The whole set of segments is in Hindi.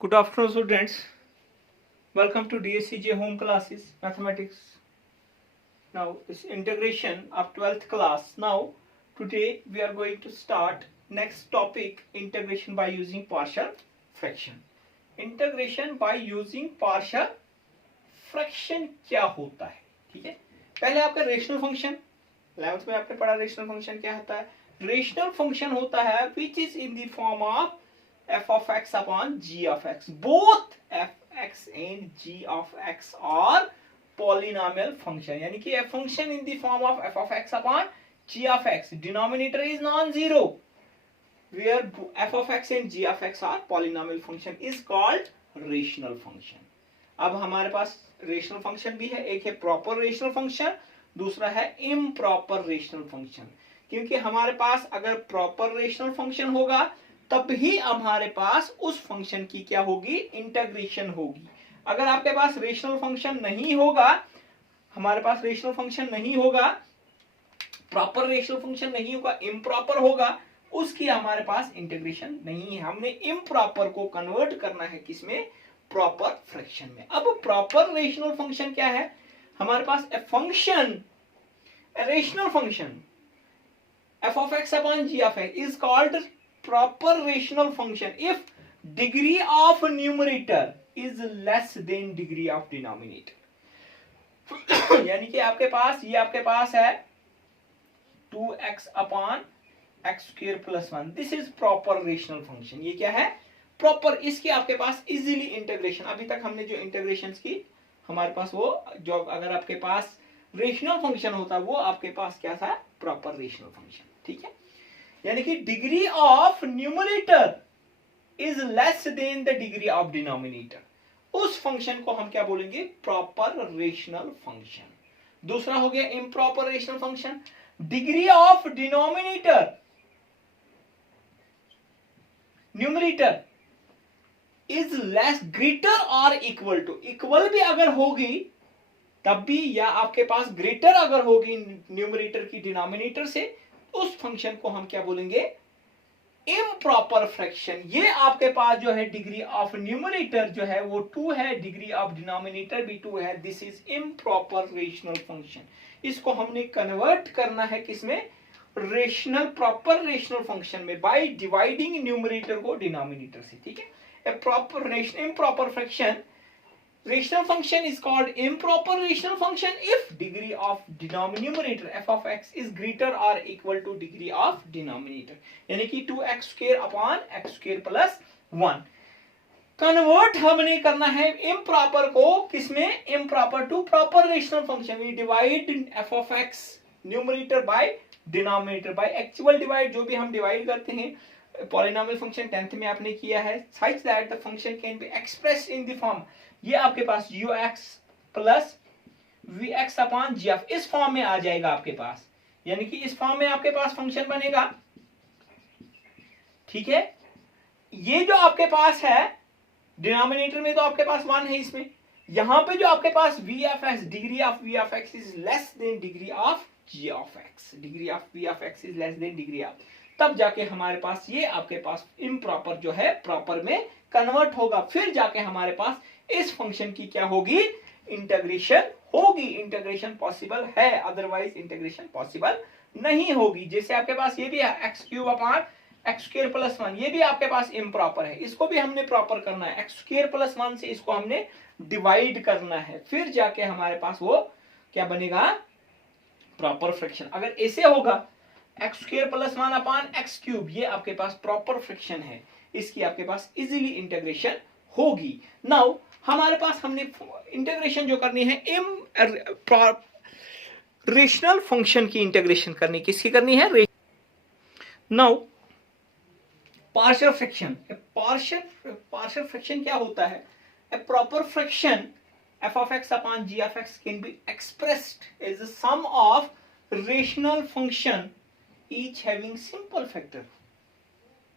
Good afternoon, students. Welcome to DSCJ home classes, mathematics. Now, it's integration of 12th class. Now, today we are going to start next topic, integration by using partial fraction. Integration by using partial fraction क्या होता है? ठीक है, पहले आपका रेशनल फंक्शन 11th में आपने पढ़ा रेशनल फंक्शन क्या होता है. रेशनल फंक्शन होता है which is in the form of f of x upon g of x. Both f(x) and g of x are polynomial function. यानी कि a function in the form of f of x upon g of x. Denominator is non-zero. Where f of x and g of x are polynomial function is called rational function. अब हमारे पास रेशनल फंक्शन भी है. एक है प्रॉपर रेशनल फंक्शन, दूसरा है इम्प्रॉपर रेशनल फंक्शन. क्योंकि हमारे पास अगर प्रॉपर रेशनल फंक्शन होगा तब ही हमारे पास उस फंक्शन की क्या होगी, इंटीग्रेशन होगी. अगर आपके पास रेशनल फंक्शन नहीं होगा, हमारे पास रेशनल फंक्शन नहीं होगा, प्रॉपर रेशनल फंक्शन नहीं होगा, इम्प्रॉपर होगा, उसकी हमारे पास इंटीग्रेशन नहीं है. हमने इम्प्रॉपर को कन्वर्ट करना है किसमें, प्रॉपर फ्रैक्शन में. अब प्रॉपर रेशनल फंक्शन क्या है, हमारे पास a function, a rational function f of x upon g of x is called proper rational function if degree of numerator is less than degree of denominator. यानी कि आपके पास ये आपके पास है 2x upon x square plus 1. This is proper rational function. ये क्या है, प्रॉपर. इसकी आपके पास इजीली इंटीग्रेशन, अभी तक हमने जो इंटीग्रेशन की हमारे पास वो जो अगर आपके पास रेशनल फंक्शन होता वो आपके पास क्या था, प्रॉपर रेशनल फंक्शन. ठीक है, यानी कि degree of numerator is less than the degree of denominator. उस फंक्शन को हम क्या बोलेंगे, प्रॉपर रेशनल फंक्शन. दूसरा हो गया improper rational function. Degree of denominator numerator is less greater और इक्वल टू, इक्वल भी अगर होगी तब भी, या आपके पास ग्रेटर अगर होगी न्यूमरेटर की डिनोमिनेटर से, उस फंक्शन को हम क्या बोलेंगे, इम्प्रॉपर फ्रैक्शन. ये आपके पास जो है डिग्री ऑफ न्यूमरेटर जो है वो 2 है, डिग्री ऑफ डिनोमिनेटर भी 2 है. This is improper rational function. इसको हमने कन्वर्ट करना है किसमें, रेशनल, प्रॉपर रेशनल फंक्शन में, बाय डिवाइडिंग न्यूमरेटर को डिनोमिनेटर से. ठीक है, a proper improper fraction rational function is called improper rational function if degree of numerator f of x is greater or equal to degree of denominator. यानी कि 2x square upon x square plus 1. Convert हमने करना है improper को किसमें, improper to proper rational function. We divide f of x numerator by denominator by actual divide. जो भी हम डिवाइड करते हैं पॉलिनोमियल फंक्शन 10th में आपने किया है, such that the function can be expressed in the form, ये आपके पास ux plus vx upon g, इस फॉर्म में आ जाएगा आपके पास. यानी कि इस फॉर्म में आपके पास फंक्शन बनेगा. ठीक है, ये जो आपके पास है डिनोमिनेटर में तो आपके पास 1 है. इसमें यहां पे जो आपके पास v of x, degree of v of x is less than degree of g of x, degree of v of x is less than degree of, तब जाके हमारे पास ये आपके पास इम्प्रॉपर जो है प्रॉपर में कन्वर्ट होगा. फिर जाके हमारे पास इस फंक्शन की क्या होगी, इंटीग्रेशन होगी. इंटीग्रेशन पॉसिबल है, अदरवाइज इंटीग्रेशन पॉसिबल नहीं होगी. जैसे आपके पास ये भी है x cube upon x square plus 1, ये भी आपके पास इम्प्रॉपर है. इसको भी हमने प्रॉपर करना है, एक्स स्क्वायर प्लस 1 से इसको हमने डिवाइड करना है. फिर जाके हमारे पास वो क्या बनेगा, प्रॉपर फ्रैक्शन. अगर ऐसे होगा x square plus 1 upon x cube, ये आपके पास प्रॉपर फ्रैक्शन है, इसकी आपके पास इजीली इंटीग्रेशन होगी. नाउ हमारे पास हमने इंटीग्रेशन जो करनी है रेशनल फंक्शन की इंटीग्रेशन करनी, किसकी करनी है, now partial fraction. Partial fraction क्या होता है, a proper fraction f of x upon g of x can be expressed as a sum of rational function each having simple factor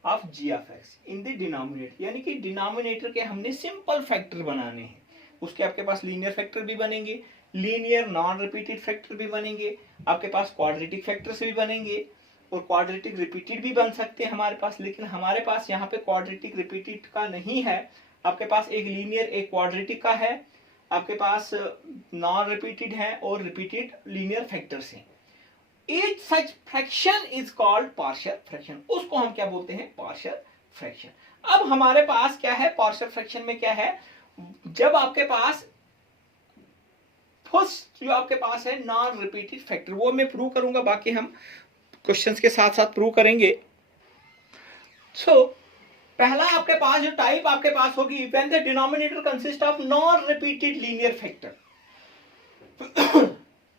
of g of x in the denominator. यानी कि डिनोमिनेटर के हमने सिंपल फैक्टर बनाने हैं. उसके आपके पास लीनियर फैक्टर भी बनेंगे, लीनियर नॉन रिपीटेड फैक्टर भी बनेंगे, आपके पास क्वाड्रेटिक फैक्टर्स भी बनेंगे, और क्वाड्रेटिक रिपीटेड भी बन सकते हैं हमारे पास. लेकिन हमारे पास यहाँ पे क्वाड्रेटिक रिपीटेड का नहीं है, आपके पास एक लीनियर एक क्वाड्रेटिक का है, आपके पास नॉन रिपीटेड है और रिपीटेड लीनियर फैक्टर्स हैं। Each such fraction is called partial fraction, उसको हम क्या बोलते हैं? partial fraction। अब हमारे पास क्या है partial fraction में? क्या है, जब आपके पास फर्स्ट जो आपके पास है नॉन रिपीटेड फैक्टर, वो मैं प्रूव करूंगा, बाकी हम क्वेश्चंस के साथ साथ प्रूव करेंगे। पहला आपके पास जो टाइप आपके पास होगी, when the denominator consist of non repeated linear factor,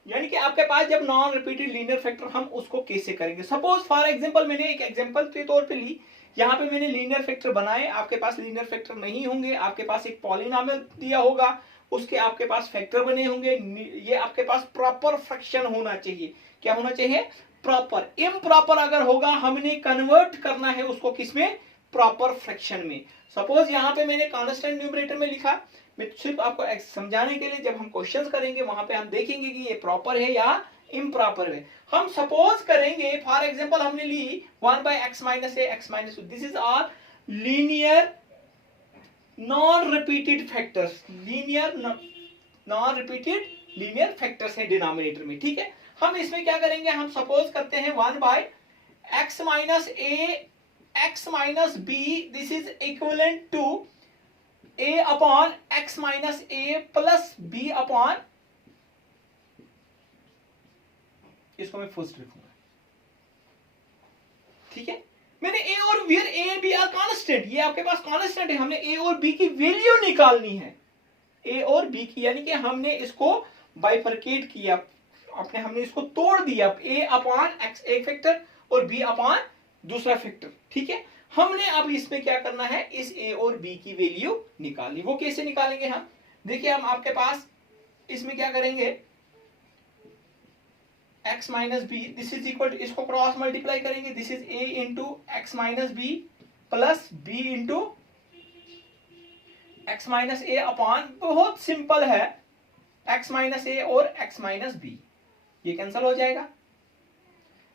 यानी कि आपके पास जब नॉन रिपीटेड लीनियर फैक्टर, हम उसको कैसे करेंगे? सपोज फॉर एग्जांपल मैंने एक एग्जांपल के तौर पे ली, यहाँ पे मैंने लीनियर फैक्टर बनाए, आपके पास लीनियर फैक्टर नहीं होंगे, आपके पास एक पॉलिनोमियल दिया होगा, उसके आपके पास फैक्टर बने होंगे, ये आपके पास प्रॉपर फ्रैक्शन होना चाहिए। क्या होना चाहिए? प्रॉपर। इम्प्रॉपर अगर होगा, हमने कन्वर्ट करना है उसको किसमें? प्रॉपर फ्रैक्शन में। सपोज यहाँ पे मैंने कांस्टेंट न्यूमरेटर में लिखा, मैं सिर्फ आपको समझाने के लिए, जब हम क्वेश्चंस करेंगे वहां पे हम देखेंगे कि ये प्रॉपर है या इम्प्रॉपर है। हम सपोज करेंगे फॉर एग्जांपल हमने ली 1/x - a x - 2, this is are linear non repeated factors, linear non repeated linear factors है डिनोमिनेटर में, ठीक है। हम इसमें क्या करेंगे, हम सपोज करते हैं 1/x - a x - b, this is equivalent to a upon x minus a plus b upon, इसको मैं फर्स्ट लिखूंगा, ठीक है। मैंने a और where a b are constant, ये आपके पास कांस्टेंट है, हमने a और b की वैल्यू निकालनी है, a और b की, यानी कि हमने इसको बाइफरकेट किया, हमने इसको तोड़ दिया, a अपॉन x एक फैक्टर और b अपॉन दूसरा फैक्टर, ठीक है। हमने अब इसमें क्या करना है, इस a और b की वैल्यू निकालनी। वो कैसे निकालेंगे हम? देखिए, हम आपके पास इसमें क्या करेंगे, x minus b, this is equal to, इसको क्रॉस मल्टीप्लाई करेंगे, this is a into x minus b plus b into x minus a upon, बहुत सिंपल है, x माइनस ए और x माइनस बी, ये कैंसिल हो जाएगा।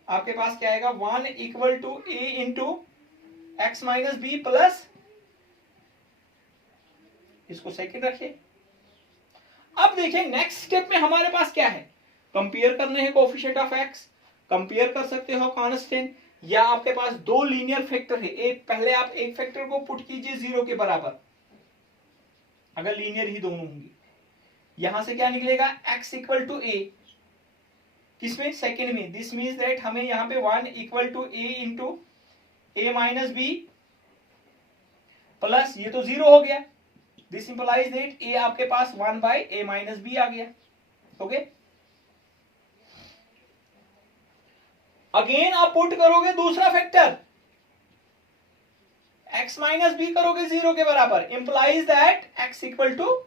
आपके पास क्या आएगा, 1 equal to a into x minus b plus, इसको सेकंड रखिए। अब देखिए नेक्स्ट स्टेप में हमारे पास क्या है, कंपेयर करने हैं कोएफिशिएंट ऑफ x, कंपेयर कर सकते हो कांस्टेंट, या आपके पास दो लीनियर फैक्टर है, एक पहले आप एक फैक्टर को पुट कीजिए 0 के बराबर, अगर लीनियर ही दोनों होंगे, यहां से क्या निकलेगा, x इक्वल टू a, किसमें, सेकंड में, दिस मींस दैट हमें यहां पे 1 equal to a into a minus b plus, ये तो 0 हो गया, दिस इंप्लाइज दैट a आपके पास 1/a माइनस बी आ गया, ओके। अगेन आप पुट करोगे दूसरा फैक्टर, x माइनस बी करोगे 0 के बराबर, implies that x equal to,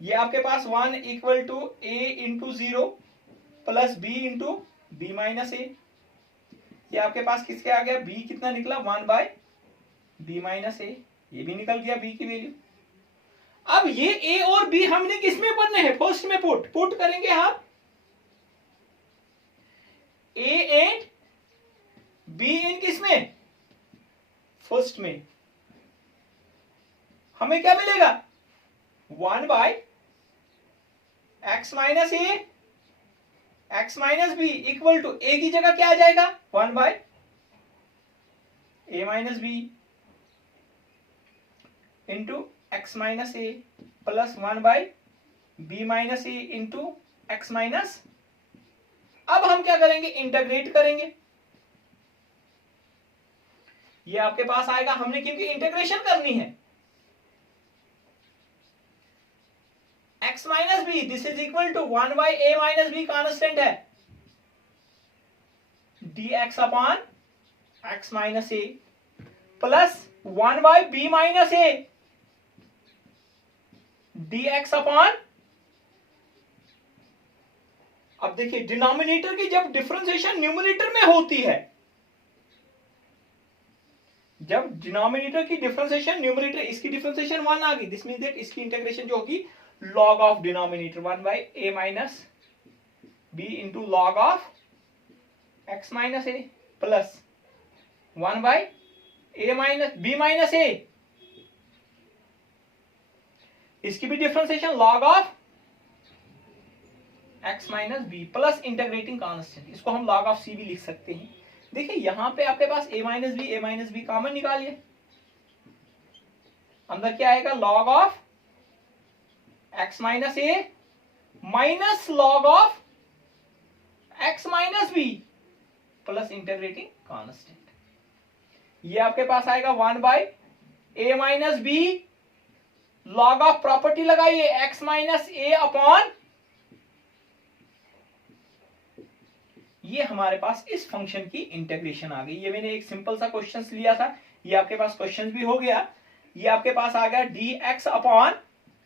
ये आपके पास 1 equal to a into 0 plus b into b minus a, ये आपके पास किसके आ गया, b कितना निकला, 1/b माइनस a, ये भी निकल गया b की वैल्यू। अब ये a और b हमने किसमें पढ़ने हैं, फर्स्ट में पुट करेंगे हम a एंड b इन किसमें, फर्स्ट में, हमें क्या मिलेगा, 1/x minus a x minus b equal to, a की जगह क्या आ जाएगा, 1/a minus b into x minus a plus 1/b minus a into x minus. अब हम क्या करेंगे, इंटीग्रेट करेंगे, ये आपके पास आएगा, हमने क्योंकि इंटीग्रेशन करनी है, x minus b, this is equal to 1/a minus b constant है, dx upon x minus a plus 1/b minus a dx upon, अब देखिए डिनोमिनेटर की जब डिफरेंशिएशन न्यूमरेटर में होती है, जब डिनोमिनेटर की डिफरेंशिएशन न्यूमरेटर, इसकी डिफरेंशिएशन 1 आ गई, दिस मींस दैट इसकी इंटीग्रेशन जो होगी log of denominator 1/a minus b into log of x minus a plus 1/a minus b minus a इसकी भी differentiation log of x minus b plus integrating constant, इसको हम log ऑफ c भी लिख सकते हैं। देखिए यहां पे आपके पास a माइनस बी कॉमन निकालिए, अंदर क्या आएगा log of x minus a minus log of x minus b plus integrating constant. ये आपके पास आएगा 1 by a minus b log of property लगाइए x माइनस ए अपॉन, ये हमारे पास इस फंक्शन की इंटीग्रेशन आ गई। ये मैंने एक सिंपल सा क्वेश्चन लिया था, ये आपके पास क्वेश्चन भी हो गया। ये आपके पास आ गया dx upon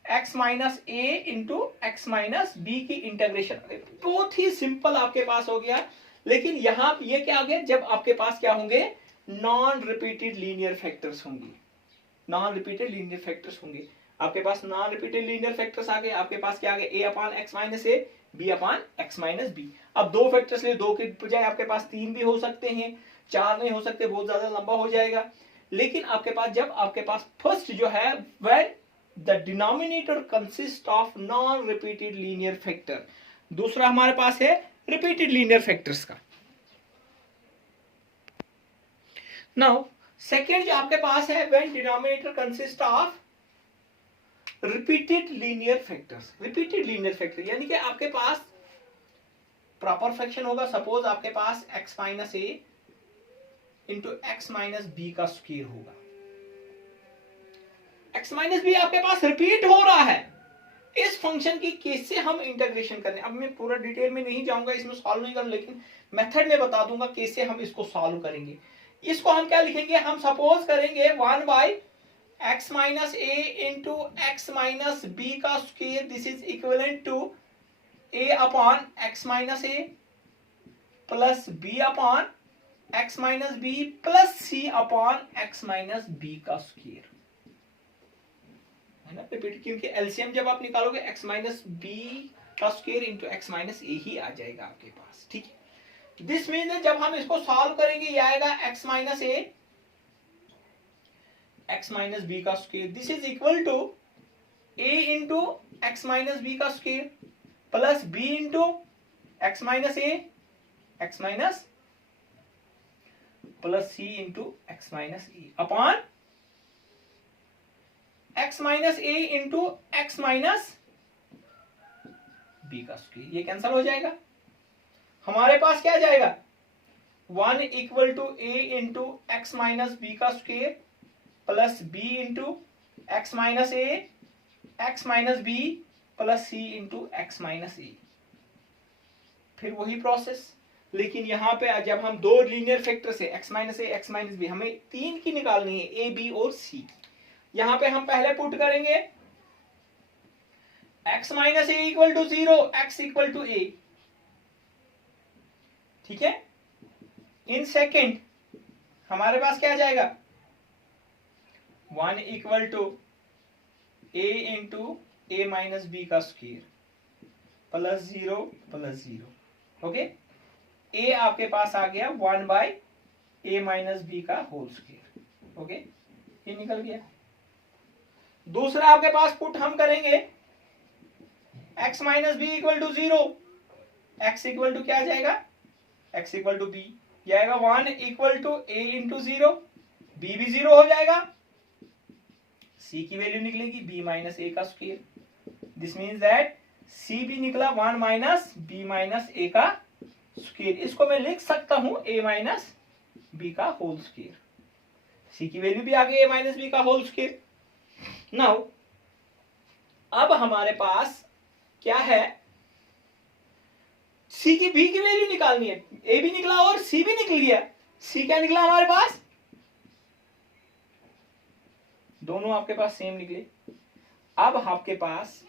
x minus a into x minus B की इंटीग्रेशन। बहुत ही सिंपल आपके पास हो गया। लेकिन यहां ये क्या आ गया, जब आपके पास क्या होंगे नॉन रिपीटेड लीनियर फैक्टर्स होंगे, नॉन रिपीटेड लीनियर फैक्टर्स होंगे। आपके पास नॉन रिपीटेड लीनियर फैक्टर्स आ गए, आपके पास क्या आ गया a upon x minus a b upon x minus b. अब दो फैक्टर्स ले, दो के बजाय आपके पास 3 भी हो सकते हैं, 4 नहीं हो सकते, बहुत ज्यादा लंबा हो जाएगा। लेकिन आपके पास जब आपके पास फर्स्ट जो है when the denominator consist of non repeated linear factor, दूसरा हमारे पास है रिपीटेड लीनियर फैक्टर्स का। नाउ सेकेंड जो आपके पास है when denominator consist of repeated linear factors. Repeated linear factor यानी कि आपके पास प्रॉपर फ्रैक्शन होगा। सपोज आपके पास x minus a into x minus b का स्क्वायर होगा। x माइनस बी आपके पास रिपीट हो रहा है। इस फंक्शन की कैसे हम इंटीग्रेशन करने, अब मैं पूरा डिटेल में नहीं जाऊंगा, इसमें सॉल्व नहीं करूंगा, लेकिन मेथड में बता दूंगा कैसे हम इसको सॉल्व करेंगे। इसको हम क्या लिखेंगे, हम सपोज करेंगे 1 by x minus a into x minus b का square, this is equivalent to a upon x minus a plus b upon x minus b plus c upon x minus b का स्क्वायर, है ना। रिपीट, क्योंकि एलसीएम जब आप निकालोगे x माइनस बी का square into x minus a ही आ जाएगा आपके पास, ठीक है। दिस मीन्स जब हम इसको सॉल्व करेंगे ये आएगा x minus a x minus b का square, this is equal to a into x minus b का square plus b into x minus a x minus plus c into x minus a upon x minus a into x minus b का स्क्वायर। ये कैंसिल हो जाएगा, हमारे पास क्या आ जाएगा 1 equal to a into x minus b का square plus b into x minus a x minus b plus c into x minus a. फिर वही प्रोसेस, लेकिन यहां पे जब हम दो लीनियर फैक्टर से x minus a x minus b, हमें 3 की निकालनी है, a b और c। यहां पे हम पहले पुट करेंगे x minus a equal to 0, x equal to a, ठीक है। इन सेकेंड हमारे पास क्या आ जाएगा 1 equal to a into a minus b का square plus 0 plus 0, okay. a आपके पास आ गया 1 बाई ए माइनस बी का होल स्क्वायर, ओके, ये निकल गया। दूसरा आपके पास पुट हम करेंगे x minus b equal to 0, x equal to क्या आ जाएगा x इक्वल टू बी, ये आएगा 1 equal to a into 0, b भी 0 हो जाएगा, c की वैल्यू निकलेगी b माइनस a का square, this means that c भी निकला 1 माइनस b माइनस a का स्क्वायर। इसको मैं लिख सकता हूं a माइनस b का होल स्क्वायर, c की वैल्यू भी आ गई a माइनस b का होल स्क्वायर। नाउ अब हमारे पास क्या है, c की b की वैल्यू निकालनी है, a भी निकला और c भी निकल गया। c क्या निकला हमारे पास, दोनों आपके पास सेम निकले। अब आपके पास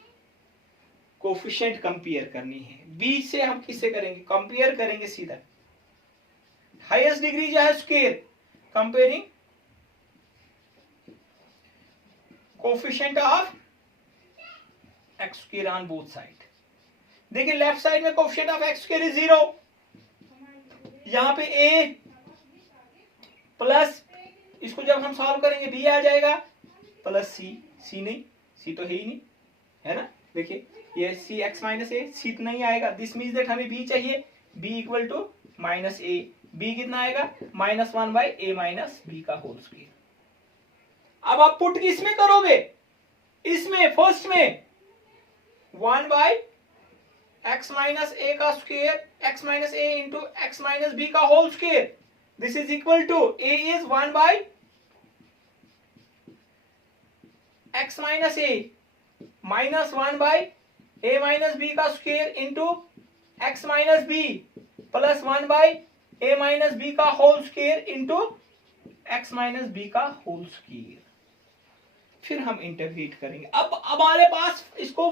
कोफिशिएंट कंपेयर करनी है, b से हम किससे करेंगे, कंपेयर करेंगे सीधा, हाईएस्ट डिग्री जो है square, comparing coefficient of x square on both side. देखिए लेफ्ट साइड में coefficient of x square is 0, यहां पे a प्लस, इसको जब हम सॉल्व करेंगे b आ जाएगा प्लस c, c नहीं, c तो है ही नहीं, है ना। देखिए ये सी एक्स माइनस ए, सी तो नहीं आएगा, दिस मीन्स दैट हमें बी चाहिए, b equal to minus a, b कितना आएगा -1/a-b का होल स्क्वायर। अब आप पुट किसमें करोगे, इसमें फर्स्ट में 1/x माइनस ए का square, x minus a into x minus b का whole square, this is equal to a is 1/x minus a minus 1/a minus b का square into x minus b plus 1/a minus b का whole square into x minus b का होल स्क्वायर। फिर हम इंटीग्रेट करेंगे। अब हमारे पास इसको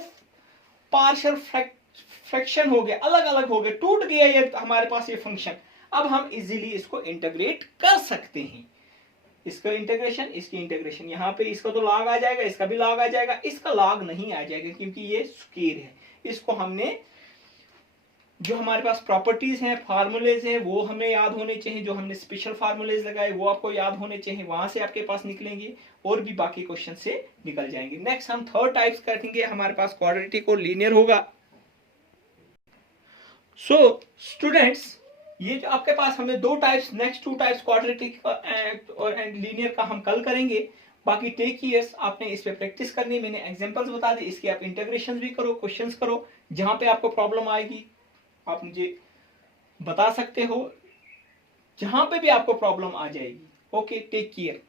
पार्शियल फ्रैक्शन हो गया, अलग अलग हो गया, टूट गया ये हमारे पास ये फंक्शन। अब हम इजीली इसको इंटीग्रेट कर सकते हैं। इसका इंटीग्रेशन, इसकी इंटीग्रेशन, यहाँ पे इसका तो लॉग आ जाएगा, इसका भी लॉग आ जाएगा, इसका लॉग नहीं आ जाएगा क्योंकि ये स्क्वायर है। इसको हमने जो हमारे पास प्रॉपर्टीज हैं, फार्मूलेज हैं, वो हमें याद होने चाहिए, जो हमने स्पेशल फार्मूलेज लगाए वो आपको याद होने चाहिए, वहां से आपके पास निकलेंगे और भी बाकी क्वेश्चन से निकल जाएंगे। नेक्स्ट हम थर्ड टाइप्स करेंगे, हमारे पास क्वाड्रेटिक और लीनियर होगा। सो स्टूडेंट्स, ये जो आपके पास हमने दो types, next two types quadratic और एंड लीनियर का हम कल करेंगे। बाकी टेक केयर्स, आपने इस पे प्रैक्टिस करनी है, मैंने एग्जांपल्स बता दी, इसके आप इंटीग्रेशन भी करो, क्वेश्चंस करो, जहां पे आपको प्रॉब्लम आएगी आप मुझे बता सकते हो, जहां पे भी आपको प्रॉब्लम आ जाएगी। Okay, take care.